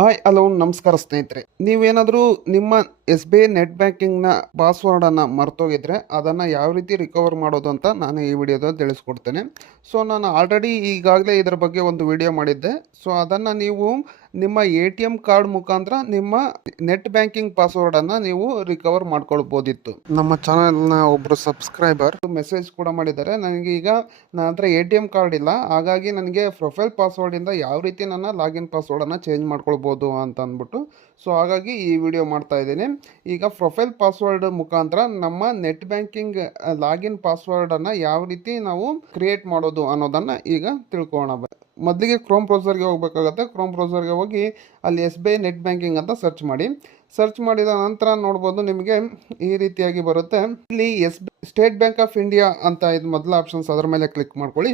Hi hello ನಮಸ್ಕಾರ ಸ್ನೇಹಿತರೆ. ನೀವೇನಾದರೂ ನಿಮ್ಮ ಎಸ್ ಬಿ ಐ ನೆಟ್ ಬ್ಯಾಂಕಿಂಗ್ನ ಪಾಸ್ವರ್ಡನ್ನು ಮರ್ತೋಗಿದ್ರೆ ಅದನ್ನು ಯಾವ ರೀತಿ ರಿಕವರ್ ಮಾಡೋದು ಅಂತ ನಾನು ಈ ವಿಡಿಯೋದಲ್ಲಿ ತಿಳಿಸ್ಕೊಡ್ತೇನೆ. ಸೊ, ನಾನು ಆಲ್ರೆಡಿ ಈಗಾಗಲೇ ಇದರ ಬಗ್ಗೆ ಒಂದು ವಿಡಿಯೋ ಮಾಡಿದ್ದೆ. ಸೊ, ಅದನ್ನು ನೀವು ನಿಮ್ಮ ಎ ಟಿ ಎಂ ಕಾರ್ಡ್ ಮುಖಾಂತರ ನಿಮ್ಮ ನೆಟ್ ಬ್ಯಾಂಕಿಂಗ್ ಪಾಸ್ವರ್ಡನ್ನು ನೀವು ರಿಕವರ್ ಮಾಡ್ಕೊಳ್ಬೋದಿತ್ತು. ನಮ್ಮ ಚಾನಲ್ನ ಒಬ್ಬರು ಸಬ್ಸ್ಕ್ರೈಬರ್ ಮೆಸೇಜ್ ಕೂಡ ಮಾಡಿದ್ದಾರೆ. ನನಗೆ ಈಗ ನನ್ನ ಹತ್ರ ಎ ಟಿ ಎಂ ಕಾರ್ಡ್ ಇಲ್ಲ. ಹಾಗಾಗಿ ನನಗೆ ಪ್ರೊಫೈಲ್ ಪಾಸ್ವರ್ಡಿಂದ ಯಾವ ರೀತಿ ನನ್ನ ಲಾಗಿನ್ ಪಾಸ್ವರ್ಡನ್ನು ಚೇಂಜ್ ಮಾಡ್ಕೊಳ್ಬೋದು ಅಂತ ಅಂದ್ಬಿಟ್ಟು. ಸೊ, ಹಾಗಾಗಿ ಈ ವಿಡಿಯೋ ಮಾಡ್ತಾ ಇದ್ದೀನಿ. ಈಗ ಪ್ರೊಫೈಲ್ ಪಾಸ್ವರ್ಡ್ ಮುಖಾಂತರ ನಮ್ಮ ನೆಟ್ ಬ್ಯಾಂಕಿಂಗ್ ಲಾಗಿನ್ ಪಾಸ್ವರ್ಡನ್ನು ಯಾವ ರೀತಿ ನಾವು ಕ್ರಿಯೇಟ್ ಮಾಡೋದು ಅನ್ನೋದನ್ನು ಈಗ ತಿಳ್ಕೊಳ್ಳೋಣ. ಮೊದಲಿಗೆ ಕ್ರೋಮ್ ಬ್ರೌಸರ್ಗೆ ಹೋಗಬೇಕಾಗತ್ತೆ. ಕ್ರೋಮ್ ಬ್ರೌಸರ್ಗೆ ಹೋಗಿ ಅಲ್ಲಿ S B I net banking ಅಂತ ಸರ್ಚ್ ಮಾಡಿ. ಸರ್ಚ್ ಮಾಡಿದ ನಂತರ ನೋಡ್ಬೋದು ನಿಮಗೆ ಈ ರೀತಿಯಾಗಿ ಬರುತ್ತೆ. ಇಲ್ಲಿ S State Bank of India ಅಂತ ಇದು ಮೊದಲ ಆಪ್ಷನ್ಸ್ ಅದರ ಮೇಲೆ ಕ್ಲಿಕ್ ಮಾಡ್ಕೊಳ್ಳಿ.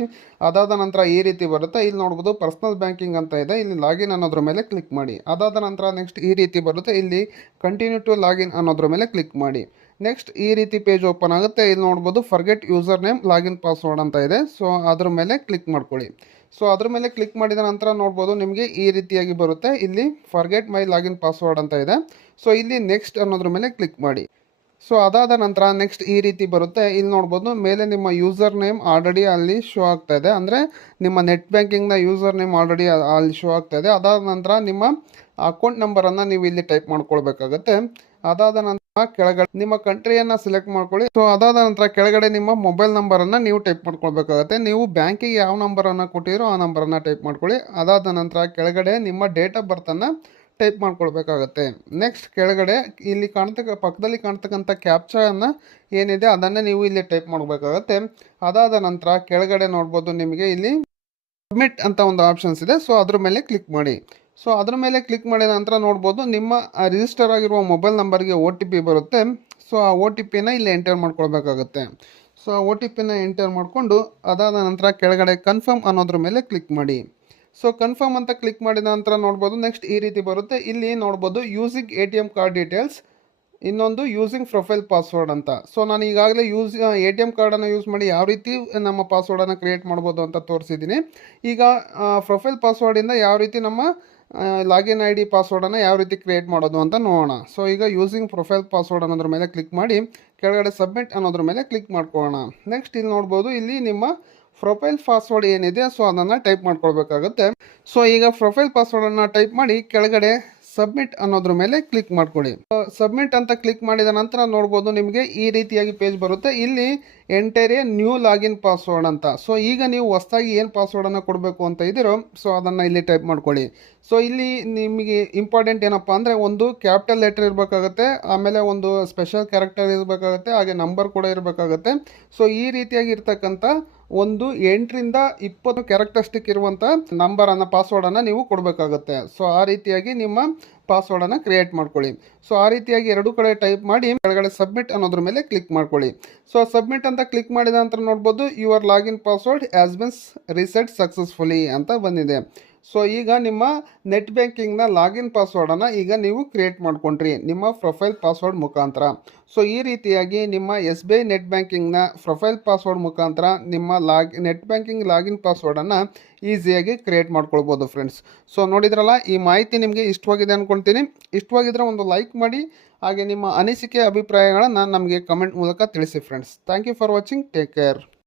ಅದಾದ ನಂತರ ಈ ರೀತಿ ಬರುತ್ತೆ. ಇಲ್ಲಿ ನೋಡ್ಬೋದು ಪರ್ಸನಲ್ ಬ್ಯಾಂಕಿಂಗ್ ಅಂತ ಇದೆ. ಇಲ್ಲಿ ಲಾಗಿನ್ ಅನ್ನೋದ್ರ ಮೇಲೆ ಕ್ಲಿಕ್ ಮಾಡಿ. ಅದಾದ ನಂತರ ನೆಕ್ಸ್ಟ್ ಈ ರೀತಿ ಬರುತ್ತೆ. ಇಲ್ಲಿ ಕಂಟಿನ್ಯೂ ಟು ಲಾಗಿನ್ ಅನ್ನೋದ್ರ ಮೇಲೆ ಕ್ಲಿಕ್ ಮಾಡಿ. ನೆಕ್ಸ್ಟ್ ಈ ರೀತಿ ಪೇಜ್ ಓಪನ್ ಆಗುತ್ತೆ. ಇಲ್ಲಿ ನೋಡ್ಬೋದು forget user name login password ಅಂತ ಇದೆ. ಸೊ ಅದ್ರ ಮೇಲೆ ಕ್ಲಿಕ್ ಮಾಡ್ಕೊಳ್ಳಿ. ಸೊ ಅದ್ರ ಮೇಲೆ ಕ್ಲಿಕ್ ಮಾಡಿದ ನಂತರ ನೋಡ್ಬೋದು ನಿಮಗೆ ಈ ರೀತಿಯಾಗಿ ಬರುತ್ತೆ. ಇಲ್ಲಿ ಫರ್ಗೆಟ್ ಮೈ ಲಾಗಿನ್ ಪಾಸ್ವರ್ಡ್ ಅಂತ ಇದೆ. ಸೊ ಇಲ್ಲಿ ನೆಕ್ಸ್ಟ್ ಅನ್ನೋದ್ರ ಮೇಲೆ ಕ್ಲಿಕ್ ಮಾಡಿ. ಸೊ ಅದಾದ ನಂತರ ನೆಕ್ಸ್ಟ್ ಈ ರೀತಿ ಬರುತ್ತೆ. ಇಲ್ಲಿ ನೋಡ್ಬೋದು ಮೇಲೆ ನಿಮ್ಮ ಯೂಸರ್ ನೇಮ್ ಆಲ್ರೆಡಿ ಅಲ್ಲಿ ಶೋ ಆಗ್ತಾ ಇದೆ. ಅಂದರೆ ನಿಮ್ಮ ನೆಟ್ ಬ್ಯಾಂಕಿಂಗ್ನ ಯೂಸರ್ ನೇಮ್ ಆಲ್ರೆಡಿ ಅಲ್ಲಿ ಶೋ ಆಗ್ತಾ ಇದೆ. ಅದಾದ ನಂತರ ನಿಮ್ಮ ಅಕೌಂಟ್ ನಂಬರನ್ನು ನೀವು ಇಲ್ಲಿ ಟೈಪ್ ಮಾಡ್ಕೊಳ್ಬೇಕಾಗತ್ತೆ. ಅದಾದ ನಂತರ ಕೆಳಗಡೆ ನಿಮ್ಮ ಕಂಟ್ರಿಯನ್ನ ಸೆಲೆಕ್ಟ್ ಮಾಡ್ಕೊಳ್ಳಿ. ಸೊ ಅದಾದ ನಂತರ ಕೆಳಗಡೆ ನಿಮ್ಮ ಮೊಬೈಲ್ ನಂಬರನ್ನು ನೀವು ಟೈಪ್ ಮಾಡ್ಕೊಳ್ಬೇಕಾಗತ್ತೆ. ನೀವು ಬ್ಯಾಂಕಿಗೆ ಯಾವ ನಂಬರನ್ನು ಕೊಟ್ಟಿರೋ ಆ ನಂಬರನ್ನು ಟೈಪ್ ಮಾಡ್ಕೊಳ್ಳಿ. ಅದಾದ ನಂತರ ಕೆಳಗಡೆ ನಿಮ್ಮ ಡೇಟ್ ಆಫ್ ಬರ್ತ್ ಅನ್ನ ಟೈಪ್ ಮಾಡ್ಕೊಳ್ಬೇಕಾಗತ್ತೆ. ನೆಕ್ಸ್ಟ್ ಕೆಳಗಡೆ ಇಲ್ಲಿ ಕಾಣ್ತಕ್ಕ, ಪಕ್ಕದಲ್ಲಿ ಕಾಣ್ತಕ್ಕಂಥ ಕ್ಯಾಪ್ಚಾವನ್ನು ಏನಿದೆ ಅದನ್ನೇ ನೀವು ಇಲ್ಲಿ ಟೈಪ್ ಮಾಡಬೇಕಾಗತ್ತೆ ಅದಾದ ನಂತರ ಕೆಳಗಡೆ ನೋಡ್ಬೋದು ನಿಮಗೆ ಇಲ್ಲಿ ಸಬ್ಮಿಟ್ ಅಂತ ಒಂದು ಆಪ್ಷನ್ಸ್ ಇದೆ. ಸೊ ಅದ್ರ ಮೇಲೆ ಕ್ಲಿಕ್ ಮಾಡಿ. ಸೊ ಅದರ ಮೇಲೆ ಕ್ಲಿಕ್ ಮಾಡಿದ ನಂತರ ನೋಡ್ಬೋದು ನಿಮ್ಮ ರಿಜಿಸ್ಟರ್ ಆಗಿರುವ ಮೊಬೈಲ್ ನಂಬರ್ಗೆ ಒ ಟಿ ಪಿ ಬರುತ್ತೆ. ಸೊ ಆ ಒ ಟಿ ಪಿನ ಇಲ್ಲಿ ಎಂಟರ್ ಮಾಡ್ಕೊಳ್ಬೇಕಾಗುತ್ತೆ. ಸೊ ಆ ಒ ಟಿ ಪಿನ ಎಂಟರ್ ಮಾಡಿಕೊಂಡು ಅದಾದ ನಂತರ ಕೆಳಗಡೆ ಕನ್ಫರ್ಮ್ ಅನ್ನೋದ್ರ ಮೇಲೆ ಕ್ಲಿಕ್ ಮಾಡಿ. ಸೊ ಕನ್ಫರ್ಮ್ ಅಂತ ಕ್ಲಿಕ್ ಮಾಡಿದ ನಂತರ ನೋಡ್ಬೋದು ನೆಕ್ಸ್ಟ್ ಈ ರೀತಿ ಬರುತ್ತೆ. ಇಲ್ಲಿ ನೋಡ್ಬೋದು using A T M card details ಇನ್ನೊಂದು ಯೂಸಿಂಗ್ ಪ್ರೊಫೈಲ್ ಪಾಸ್ವರ್ಡ್ ಅಂತ. ಸೊ ನಾನು ಈಗಾಗಲೇ ಯೂಸ್ ಎ ಟಿ ಎಂ ಕಾರ್ಡನ್ನು ಯೂಸ್ ಮಾಡಿ ಯಾವ ರೀತಿ ನಮ್ಮ ಪಾಸ್ವರ್ಡನ್ನು ಕ್ರಿಯೇಟ್ ಮಾಡ್ಬೋದು ಅಂತ ತೋರಿಸಿದ್ದೀನಿ. ಈಗ ಪ್ರೊಫೈಲ್ ಪಾಸ್ವರ್ಡಿಂದ ಯಾವ ರೀತಿ ನಮ್ಮ ಲಾಗಿನ್ ಐ ಡಿ ಪಾಸ್ವರ್ಡನ್ನು ಯಾವ ರೀತಿ ಕ್ರಿಯೇಟ್ ಮಾಡೋದು ಅಂತ ನೋಡೋಣ. ಸೊ ಈಗ ಯೂಸಿಂಗ್ ಪ್ರೊಫೈಲ್ ಪಾಸ್ವರ್ಡ್ ಅನ್ನೋದ್ರ ಮೇಲೆ ಕ್ಲಿಕ್ ಮಾಡಿ, ಕೆಳಗಡೆ ಸಬ್ಮಿಟ್ ಅನ್ನೋದ್ರ ಮೇಲೆ ಕ್ಲಿಕ್ ಮಾಡ್ಕೊಳ್ಳೋಣ. ನೆಕ್ಸ್ಟ್ ಇಲ್ಲಿ ನೋಡ್ಬೋದು, ಇಲ್ಲಿ ನಿಮ್ಮ ಪ್ರೊಫೈಲ್ ಪಾಸ್ವರ್ಡ್ ಏನಿದೆ ಸೊ ಅದನ್ನು ಟೈಪ್ ಮಾಡ್ಕೊಳ್ಬೇಕಾಗುತ್ತೆ. ಸೊ ಈಗ ಪ್ರೊಫೈಲ್ ಪಾಸ್ವರ್ಡನ್ನು ಟೈಪ್ ಮಾಡಿ, ಕೆಳಗಡೆ ಸಬ್ಮಿಟ್ ಅನ್ನೋದ್ರ ಮೇಲೆ ಕ್ಲಿಕ್ ಮಾಡ್ಕೊಳ್ಳಿ. ಸಬ್ಮಿಟ್ ಅಂತ ಕ್ಲಿಕ್ ಮಾಡಿದ ನಂತರ ನೋಡ್ಬೋದು, ನಿಮಗೆ ಈ ರೀತಿಯಾಗಿ ಪೇಜ್ ಬರುತ್ತೆ. ಇಲ್ಲಿ enter a new login password ಅಂತ. ಸೊ, ಈಗ ನೀವು ಹೊಸದಾಗಿ ಏನು ಪಾಸ್ವರ್ಡನ್ನು ಕೊಡಬೇಕು ಅಂತ ಇದ್ದೀರೋ, ಸೊ, ಅದನ್ನು ಇಲ್ಲಿ ಟೈಪ್ ಮಾಡ್ಕೊಳ್ಳಿ. ಸೊ, ಇಲ್ಲಿ ನಿಮಗೆ ಇಂಪಾರ್ಟೆಂಟ್ ಏನಪ್ಪ ಅಂದರೆ, ಒಂದು ಕ್ಯಾಪಿಟಲ್ ಲೆಟರ್ ಇರಬೇಕಾಗುತ್ತೆ, ಆಮೇಲೆ ಒಂದು ಸ್ಪೆಷಲ್ ಕ್ಯಾರೆಕ್ಟರ್ ಇರಬೇಕಾಗುತ್ತೆ, ಹಾಗೆ ನಂಬರ್ ಕೂಡ ಇರಬೇಕಾಗುತ್ತೆ. ಸೊ, ಈ ರೀತಿಯಾಗಿ ಇರ್ತಕ್ಕಂಥ ಒಂದು ಎಂಟರಿಂದ ಇಪ್ಪತ್ತು ಕ್ಯಾರೆಕ್ಟರ್ಸ್ಟಿಕ್ ಇರುವಂಥ ನಂಬರನ್ನು, ಪಾಸ್ವರ್ಡನ್ನು ನೀವು ಕೊಡಬೇಕಾಗುತ್ತೆ. ಸೊ, ಆ ರೀತಿಯಾಗಿ ನಿಮ್ಮ ಪಾಸ್ವರ್ಡನ್ನು ಕ್ರಿಯೇಟ್ ಮಾಡ್ಕೊಳ್ಳಿ. ಸೊ ಆ ರೀತಿಯಾಗಿ ಎರಡು ಕಡೆ ಟೈಪ್ ಮಾಡಿ ಕೆಳಗಡೆ ಸಬ್ಮಿಟ್ ಅನ್ನೋದ್ರ ಮೇಲೆ ಕ್ಲಿಕ್ ಮಾಡ್ಕೊಳ್ಳಿ. ಸೊ ಸಬ್ಮಿಟ್ ಅಂತ ಕ್ಲಿಕ್ ಮಾಡಿದ ನಂತರ ನೋಡ್ಬೋದು your login password has been reset successfully ಅಂತ ಬಂದಿದೆ. ಸೊ ಈಗ ನಿಮ್ಮ ನೆಟ್ ಬ್ಯಾಂಕಿಂಗ್ನ ಲಾಗಿನ್ ಪಾಸ್ವರ್ಡನ್ನು ಈಗ ನೀವು ಕ್ರಿಯೇಟ್ ಮಾಡ್ಕೊಂಡ್ರಿ. ನಿಮ್ಮ ಪ್ರೊಫೈಲ್ ಪಾಸ್ವರ್ಡ್ ಮುಖಾಂತರ. ಸೊ ಈ ರೀತಿಯಾಗಿ ನಿಮ್ಮ ಎಸ್ ಬಿ ಐ ನೆಟ್ ಬ್ಯಾಂಕಿಂಗ್ನ ಪ್ರೊಫೈಲ್ ಪಾಸ್ವರ್ಡ್ ಮುಖಾಂತರ ನಿಮ್ಮ ಲಾಗ್ ನೆಟ್ ಬ್ಯಾಂಕಿಂಗ್ ಲಾಗಿನ್ ಪಾಸ್ವರ್ಡನ್ನು ಈಸಿಯಾಗಿ ಕ್ರಿಯೇಟ್ ಮಾಡ್ಕೊಳ್ಬೋದು ಫ್ರೆಂಡ್ಸ್ ಸೊ ನೋಡಿದ್ರಲ್ಲ, ಈ ಮಾಹಿತಿ ನಿಮಗೆ ಇಷ್ಟವಾಗಿದೆ ಅಂದ್ಕೊಳ್ತೀನಿ ಇಷ್ಟವಾಗಿದ್ದರೆ ಒಂದು ಲೈಕ್ ಮಾಡಿ, ಹಾಗೆ ನಿಮ್ಮ ಅನಿಸಿಕೆ, ಅಭಿಪ್ರಾಯಗಳನ್ನು ನಮಗೆ ಕಮೆಂಟ್ ಮೂಲಕ ತಿಳಿಸಿ friends thank you for watching take care